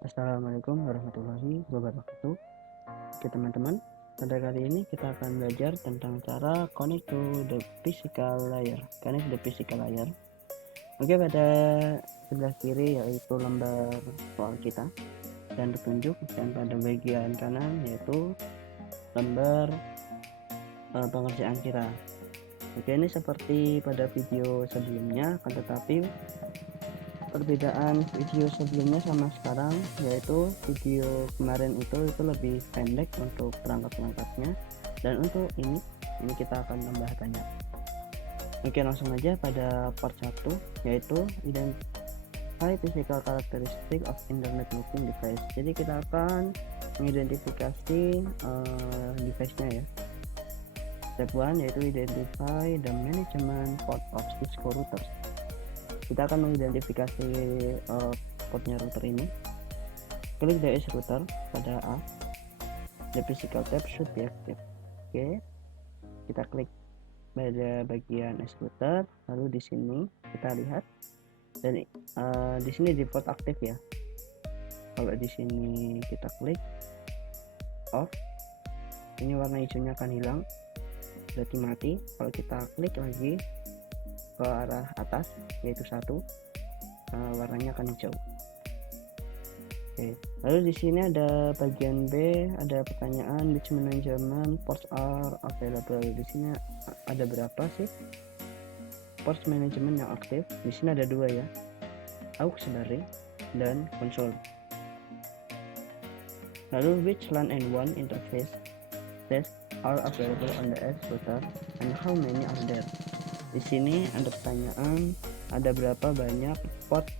Assalamualaikum warahmatullahi wabarakatuh. Oke teman-teman, pada kali ini kita akan belajar tentang cara connect to the physical layer. Oke, pada sebelah kiri yaitu lembar soal kita dan petunjuk, dan pada bagian kanan yaitu lembar pengerjaan kita. Oke, ini seperti pada video sebelumnya, akan tetapi perbedaan video sebelumnya sama sekarang yaitu video kemarin itu lebih pendek untuk perangkat-perangkatnya, dan untuk ini kita akan tambah banyak. Oke, langsung aja pada part 1 yaitu identify physical characteristic of internet moving device. Jadi kita akan mengidentifikasi device-nya ya. Step 1 yaitu identify the management port of Cisco routers. Kita akan mengidentifikasi portnya router ini. Klik the S router pada A. The physical tab should be active. Oke, kita klik pada bagian S router, lalu di sini kita lihat, dan di sini default aktif ya. Kalau di sini kita klik off, ini warna hijaunya akan hilang, berarti mati. Kalau kita klik lagi ke arah atas yaitu 1, warnanya akan hijau. Oke, lalu di sini ada bagian B, ada pertanyaan which management ports are available. Di sini ada berapa sih ports management yang aktif? Di sini ada 2 ya, auxiliary dan console. Lalu which LAN and WAN interface are available on the S router and how many are there? Di sini ada pertanyaan, ada berapa banyak port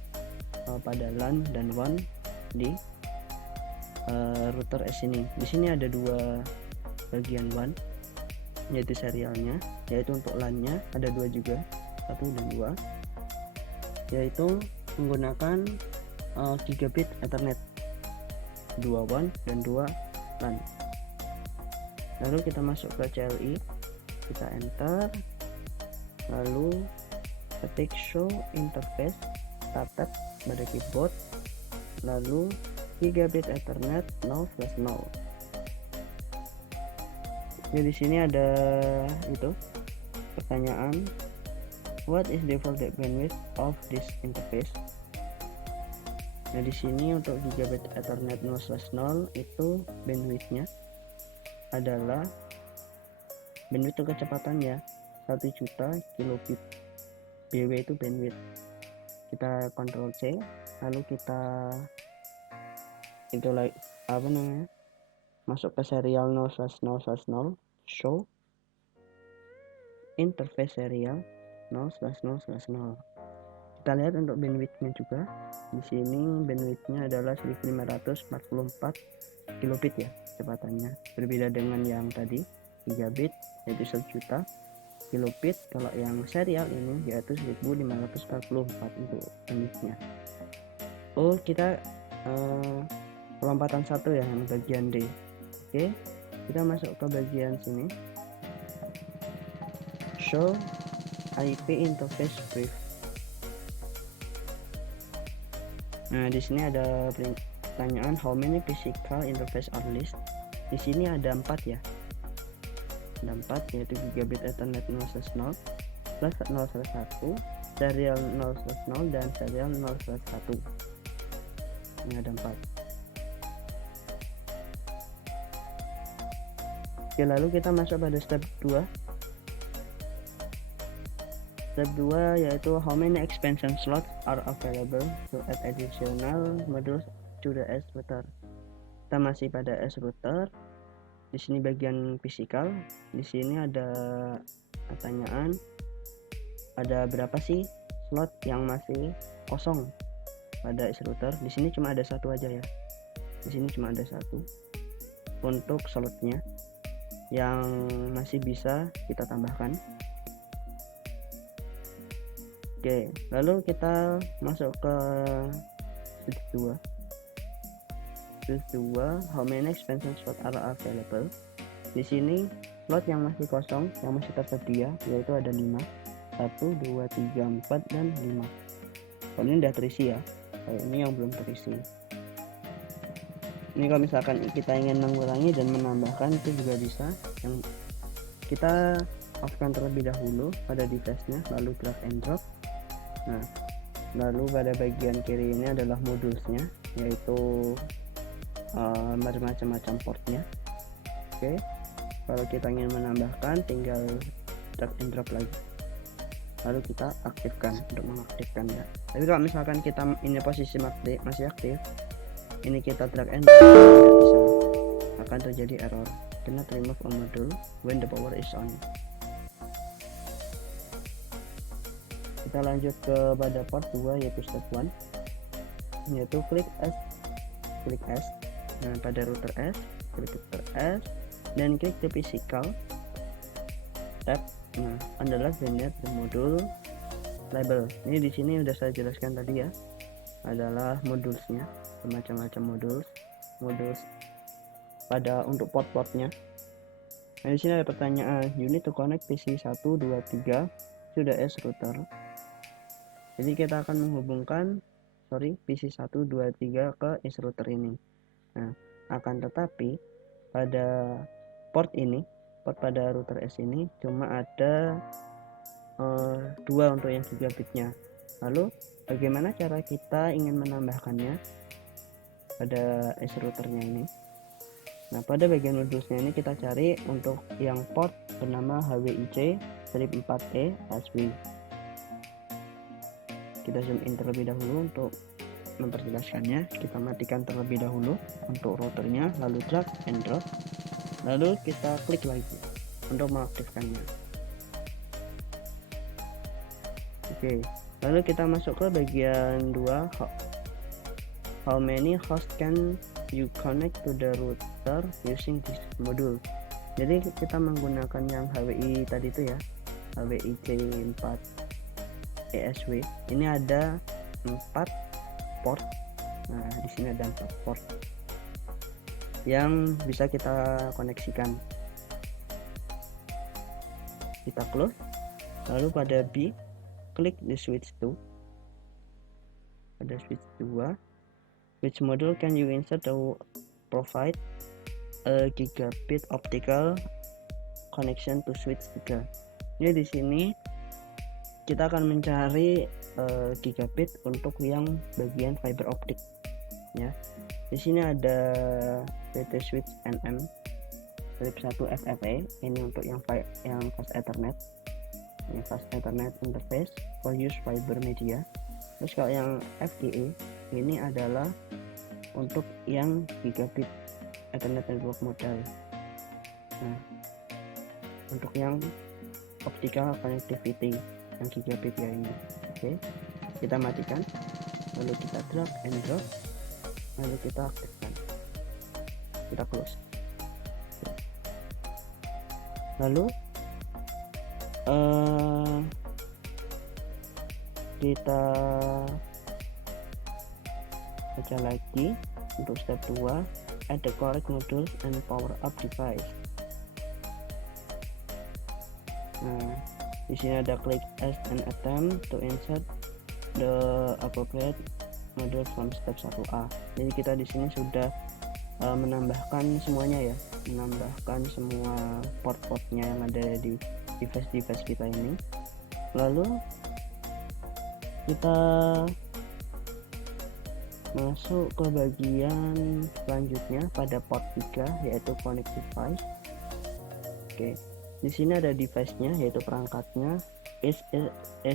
pada LAN dan WAN di router S ini. Di sini ada 2 bagian WAN, yaitu serialnya, yaitu untuk LAN-nya ada 2 juga, 1 dan 2, yaitu menggunakan gigabit Ethernet, 2 WAN dan 2 LAN. Lalu kita masuk ke CLI, kita enter, lalu ketik show interface, tab pada keyboard, lalu gigabit Ethernet 0/0. Jadi di sini ada itu pertanyaan, what is default bandwidth of this interface? Nah, di sini untuk gigabit Ethernet 0/0 itu bandwidthnya adalah bandwidth itu kecepatannya 1 juta kilobit. BW itu bandwidth. Kita Ctrl C, lalu kita masuk ke serial 0/0/0, show interface serial 0/0/0. Kita lihat untuk bandwidthnya juga. Di sini bandwidthnya adalah 1544 kilobit ya kecepatannya. Berbeda dengan yang tadi gigabit yaitu 1 juta kilobit. Kalau yang serial ini yaitu 1544 untuk bandwidthnya. Kita lompatan 1 ya, yang bagian D. Oke, kita masuk ke bagian sini, show IP interface brief. Nah, di sini ada pertanyaan how many physical interface are list. Di sini ada 4 ya, ada 4, yaitu gigabit Ethernet 0/0 plus 0/1, serial 0/0 dan serial 0/1. Ini ada 4. Oke, lalu kita masuk pada step 2. Step 2 yaitu how many expansion slots are available to add additional modules to the S router. Kita masih pada S router. Di sini bagian physical. Di sini ada pertanyaan, ada berapa sih slot yang masih kosong pada S router? Di sini cuma ada 1 aja ya. Di sini cuma ada 1 untuk slotnya yang masih bisa kita tambahkan. Oke, lalu kita masuk ke step 2. Step 2, how many expansion slot are available? Di sini slot yang masih kosong, yang masih tersedia yaitu ada 5. 1, 2, 3, 4 dan 5. Kalau ini udah terisi ya. Kalau ini yang belum terisi. Ini kalau misalkan kita ingin mengurangi dan menambahkan itu juga bisa. Yang kita off-kan terlebih dahulu pada device-nya, lalu drag and drop. Nah, lalu pada bagian kiri ini adalah modulsnya, yaitu bermacam-macam portnya. Oke, kalau kita ingin menambahkan tinggal drag and drop lagi, lalu kita aktifkan untuk mengaktifkannya. Tapi kalau misalkan kita ini posisi masih aktif, ini kita drag and drop, tidak bisa, akan terjadi error. Cannot remove a module when the power is on. Kita lanjut ke pada part 2, yaitu step 1, yaitu klik S. Nah, pada router S, klik router S dan klik the physical tab. Nah, adalah vendor modul label. Ini di sini udah saya jelaskan tadi ya, adalah modulsnya, bermacam-macam modul pada untuk port-portnya. Nah, di sini ada pertanyaan, you need to connect PC 1, 2, 3 to the S router. Jadi kita akan menghubungkan PC 1, 2, 3 ke S router ini. Nah, akan tetapi pada port pada router S ini cuma ada 2 untuk yang gigabitnya. Lalu bagaimana cara kita ingin menambahkannya pada S routernya ini? Nah, pada bagian modulsnya ini kita cari untuk yang port bernama HWIC 4E SW. Kita zoom in terlebih dahulu untuk memperjelaskannya. Kita matikan terlebih dahulu untuk routernya, lalu drag and drop, lalu kita klik lagi untuk mengaktifkannya. Oke, lalu kita masuk ke bagian 2, how many host can you connect to the router using this module. Jadi kita menggunakan yang HWI tadi itu ya, HWIC 4 ESW. Ini ada 4 port. Nah, di sini ada 4 port yang bisa kita koneksikan. Kita close, lalu pada B klik di switch 2. Pada switch 2, which module can you insert to provide a gigabit optical connection to switch 3. Jadi di sini kita akan mencari gigabit untuk yang bagian fiber optik ya. Di sini ada PT switch NM strip 1 FFA, ini untuk yang fast ethernet. Ini fast ethernet interface for use fiber media. Terus kalau yang FGE ini adalah untuk yang gigabit ethernet network model. Nah, untuk yang optical connectivity yang gigabit ya ini. Oke, kita matikan, lalu kita drag and drop, lalu kita aktifkan, kita close. Lalu kita baca lagi untuk step 2, add the correct modules and power up device. Nah, di sini ada klik S and attempt to insert the appropriate module from step 1A. Jadi kita di sini sudah menambahkan semuanya ya, menambahkan semua port-portnya yang ada di device kita ini. Lalu kita masuk ke bagian selanjutnya pada port 3, yaitu connect device. Oke, di sini ada device-nya, yaitu perangkatnya. S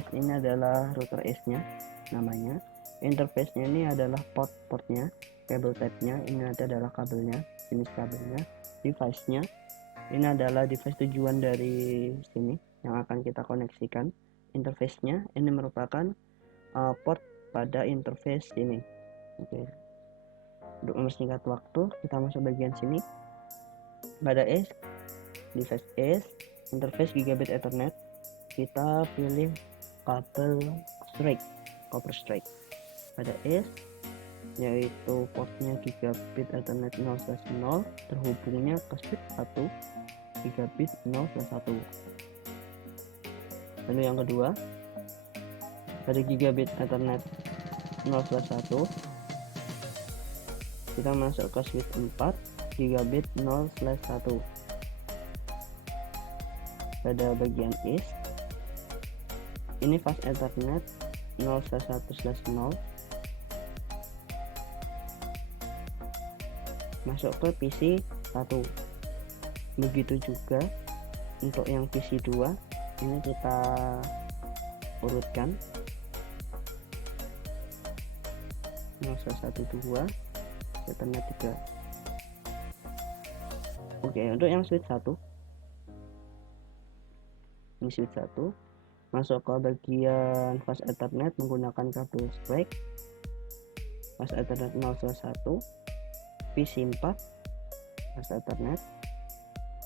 ini adalah router S-nya namanya. Interface-nya ini adalah port-portnya, kabel type-nya ini adalah kabelnya, jenis kabelnya. Device-nya ini adalah device tujuan dari sini yang akan kita koneksikan. Interface-nya ini merupakan port pada interface ini. Oke, untuk mempersingkat waktu kita masuk bagian sini. Pada S, device S, interface gigabit ethernet, kita pilih kabel straight, copper straight. Pada S, yaitu portnya gigabit ethernet 0/0, terhubungnya ke switch 1 gigabit 0/1. Lalu yang kedua, pada gigabit ethernet 0/1, kita masuk ke switch 4 gigabit 0/1. Pada bagian is ini fast ethernet 0/1/0, masuk ke PC 1. Begitu juga untuk yang PC 2, ini kita urutkan 0/1/2 ethernet 3. Oke, untuk yang switch 1, ini switch 1 masuk ke bagian fast ethernet menggunakan kabel straight fast ethernet 0/1, PC 4 fast ethernet.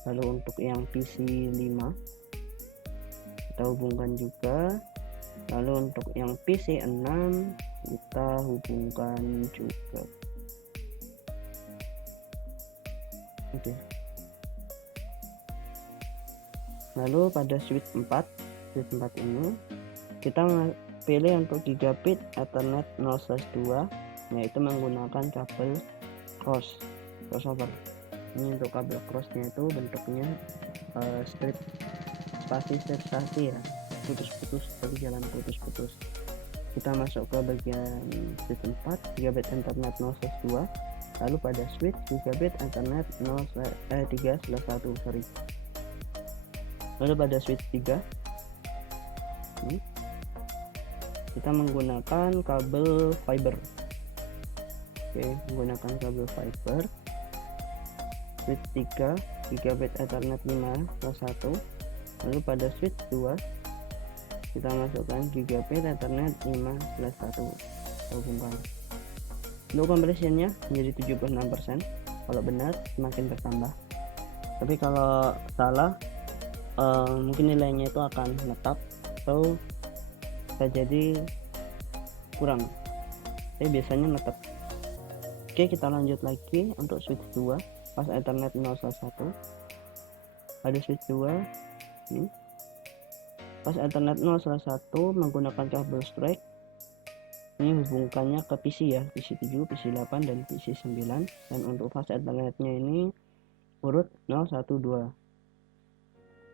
Lalu untuk yang PC 5 kita hubungkan juga. Lalu untuk yang PC 6 kita hubungkan juga. Oke. Lalu pada switch 4 ini kita pilih untuk gigabit ethernet 0/2, yaitu menggunakan kabel crossover. Ini untuk kabel crossnya itu bentuknya strip spasi ya, putus-putus, tapi jalan putus-putus. Kita masuk ke bagian switch 4 gigabit ethernet 0/2, lalu pada switch gigabit ethernet 3/1, sorry. Lalu pada switch 3 kita menggunakan kabel fiber. Oke, menggunakan kabel fiber. Switch 3 gigabit ethernet 5/1. Lalu pada switch 2 kita masukkan gigabit ethernet 5/1, hubungkan. Untuk conversionnya menjadi 76%. Kalau benar semakin bertambah, tapi kalau salah mungkin nilainya itu akan menetap atau bisa jadi kurang, tapi biasanya menetap. Oke, kita lanjut lagi untuk switch 2 fast ethernet 0/1. Pada switch 2 ini fast ethernet 0/1 menggunakan kabel straight. Ini hubungkannya ke PC ya, PC 7, PC 8 dan PC 9. Dan untuk fast ethernetnya ini urut 0, 1, 2.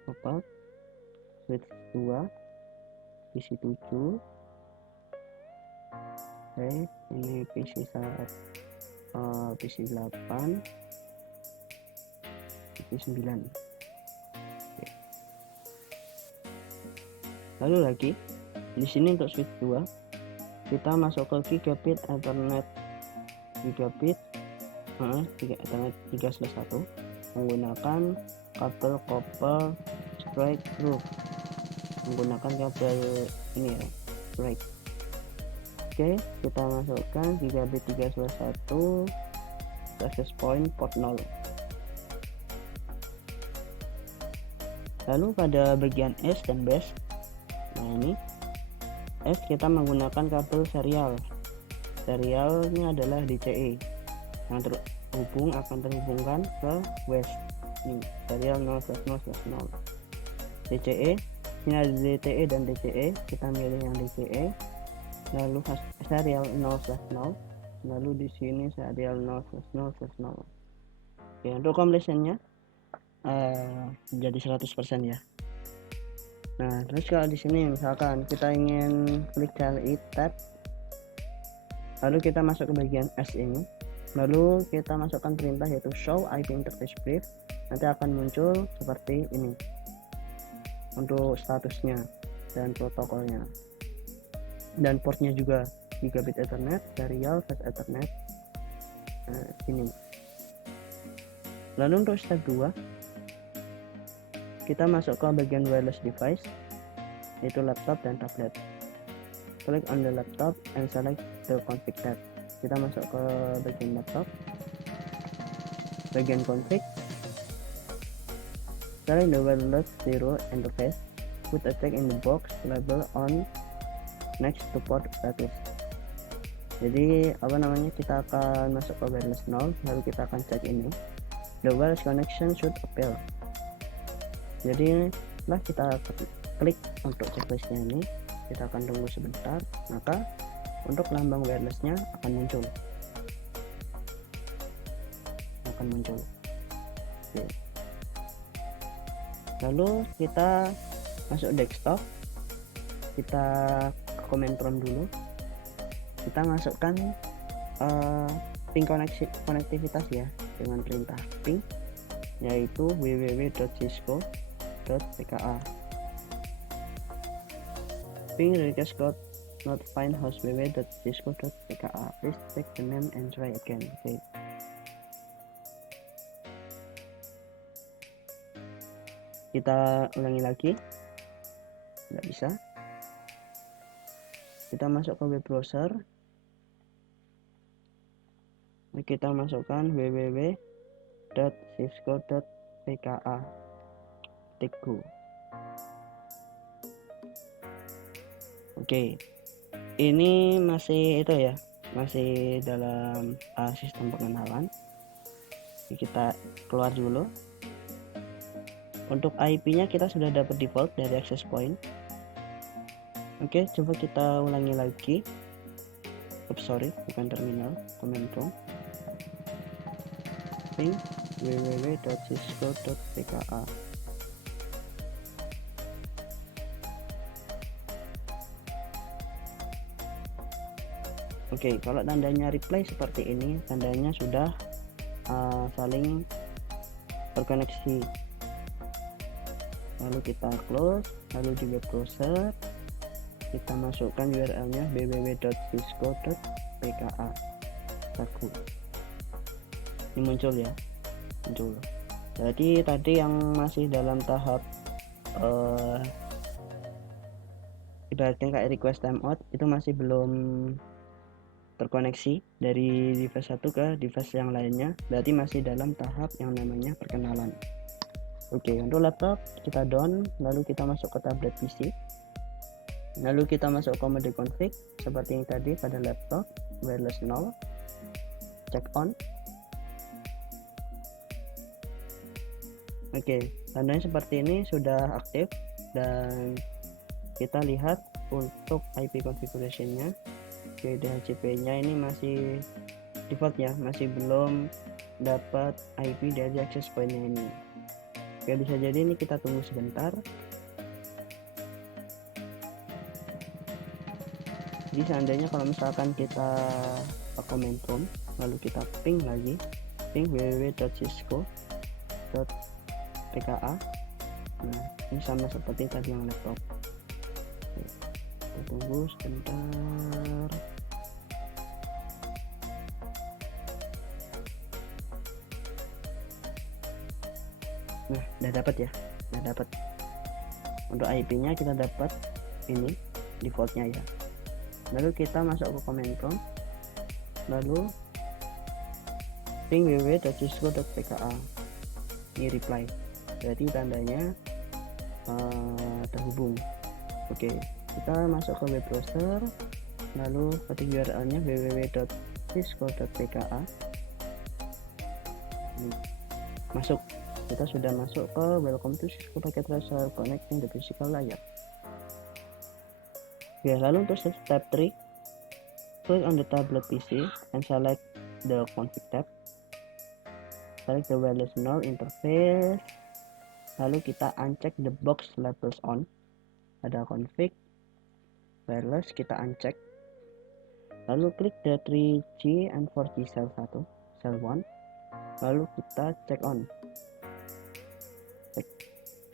Oke, switch 2 PC 7. Oke, ini PC 8, PC 9. Oke. Lalu lagi di sini untuk switch 2 kita masuk ke gigabit ethernet ethernet 3/1 menggunakan kabel copper straight through, menggunakan kabel ini ya, straight. Oke, kita masukkan gigabit 3/1 access point port 0. Lalu pada bagian S dan base, nah ini S kita menggunakan kabel serialnya adalah DCE yang akan terhubungkan ke west. Ini serial 0/0/0. DCE, ini ada DTE dan DCE, kita milih yang DCE. Lalu serial 0/0, lalu di sini serial 0/0/0. Oke, untuk completionnya jadi 100% ya. Nah, terus kalau di sini misalkan kita ingin klik cari tab, lalu kita masuk ke bagian S ini, lalu kita masukkan perintah yaitu show IP interface brief, nanti akan muncul seperti ini untuk statusnya dan protokolnya, dan portnya juga gigabit ethernet, serial, fast ethernet. Ini. Lalu untuk step 2 kita masuk ke bagian wireless device, yaitu laptop dan tablet. Click on the laptop and select the config tab. Kita masuk ke bagian laptop, bagian config, select the wireless 0 interface, put a check in the box label on next to port status. Jadi kita akan masuk ke wireless 0, lalu kita akan cek ini, the wireless connection should appear. Jadi setelah kita klik untuk checklistnya ini, kita akan tunggu sebentar, maka untuk lambang wirelessnya akan muncul. akan muncul. Oke. Lalu kita masuk desktop, kita ke command prompt dulu, kita masukkan ping konektivitas ya, dengan perintah ping, yaitu www.cisco.pka. Ping request code not find host www.cisco.pka. Please check the name and try again. Oke. Kita ulangi lagi, nggak bisa. Kita masuk ke web browser, kita masukkan www.cisco.pka, klik go. Oke, ini masih itu ya, masih dalam sistem pengenalan. Kita keluar dulu. Untuk IP-nya kita sudah dapat default dari access point. Oke, coba kita ulangi lagi. Oops, sorry, bukan terminal, command prompt. Ping www.cisco.pka. Oke, kalau tandanya reply seperti ini, tandanya sudah saling terkoneksi. Lalu kita close, lalu di web browser kita masukkan URL-nya www.cisco.pka. Aku ini muncul ya, muncul. Jadi tadi yang masih dalam tahap ibaratnya kayak request timeout, itu masih belum terkoneksi dari device satu ke device yang lainnya, berarti masih dalam tahap yang namanya perkenalan. Oke, untuk laptop kita down, lalu kita masuk ke tablet PC, lalu kita masuk ke mode config seperti yang tadi pada laptop, wireless 0, check on. Oke, tandanya seperti ini sudah aktif, dan kita lihat untuk IP configuration-nya. Oke, DHCP-nya ini masih default ya, masih belum dapat IP dari access point-nya ini. Oke, bisa jadi ini kita tunggu sebentar. Jadi seandainya kalau misalkan kita ke command prompt, lalu kita ping lagi, ping www.cisco.pka. Nah, ini sama seperti tadi yang laptop. Oke, kita tunggu sebentar. Nah, udah dapat ya, udah dapat. Untuk IP-nya kita dapat ini defaultnya ya. Lalu kita masuk ke command prompt, lalu ping www.cisco.pka. Ini reply, berarti tandanya terhubung. Oke, kita masuk ke web browser, lalu ketik URL-nya www.cisco.pka. Masuk. Kita sudah masuk ke welcome to Cisco Packet Tracer connecting the physical layer. Oke, lalu untuk step 3, click on the tablet PC and select the config tab. Select the wireless 0 interface. Lalu kita uncheck the box labels on. Ada config wireless, kita uncheck. Lalu klik the 3G and 4G cell 1, cell 1. Lalu kita check on.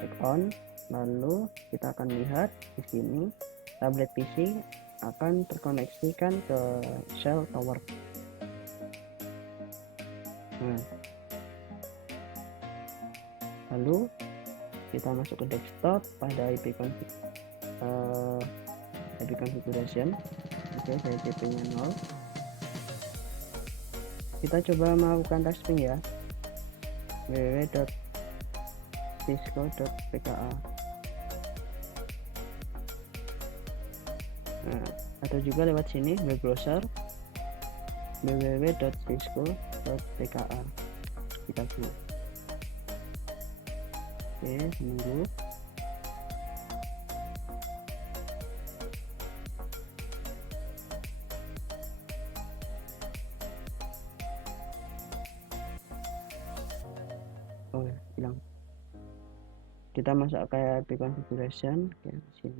Check on, lalu kita akan lihat di sini tablet PC akan terkoneksikan ke cell tower. Nah, lalu kita masuk ke desktop pada IP configuration. Oke, DHCP-nya 0. Kita coba melakukan testing ya, www.cisco.pka. Nah, atau juga lewat sini web browser www.cisco.pka. Kita tunggu. Oke, menunggu. kita masuk ke IP configuration ya, di sini